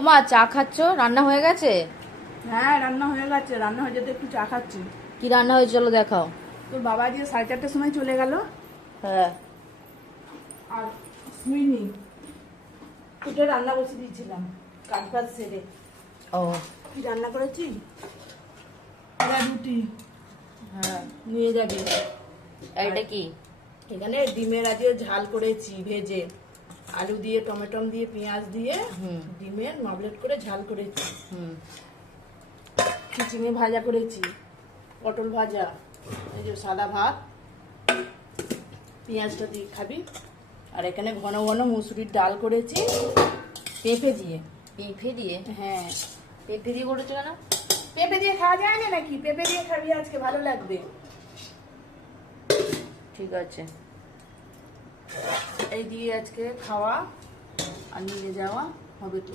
ও মা, চা খাচ্ছ? রান্না হয়ে গেছে? হ্যাঁ, রান্না হয়ে গেছে। রান্না হয়ে যেতে একটু চা খাচ্ছি। কি রান্না হয়েছে চলো দেখাও। তোর বাবা আজকে 4:30টার সময় চলে গেল। হ্যাঁ। আর শুইনি, উঠে রান্না বসে দিয়েছিলাম কাজ বাজ সেরে। ও। কি রান্না করেছি? রুটি হ্যাঁ। নিয়ে যাবে। এটা কি? এখানে ডিমের আজকে ঝাল করেছি ভেজে, আলু দিয়ে টমেটো দিয়ে পেঁয়াজ দিয়ে ডিমের মাবলেট করে ঝাল করেছি। চিচিঙে ভাজা করেছি, পটল ভাজা, এই যে সাদা ভাত, পেঁয়াজটা দিয়ে খাবি। আর এখানে ঘন ঘন মুসুরির ডাল করেছি পেঁপে দিয়ে। পেঁপে দিয়ে? হ্যাঁ, পেঁপে দিয়ে করেছো কেন? পেঁপে দিয়ে খাওয়া যায় না নাকি? পেঁপে দিয়ে খাবি আজকে, ভালো লাগবে। ঠিক আছে। এই দিয়ে আজকে খাওয়া আর নিয়ে যাওয়া হবে তো।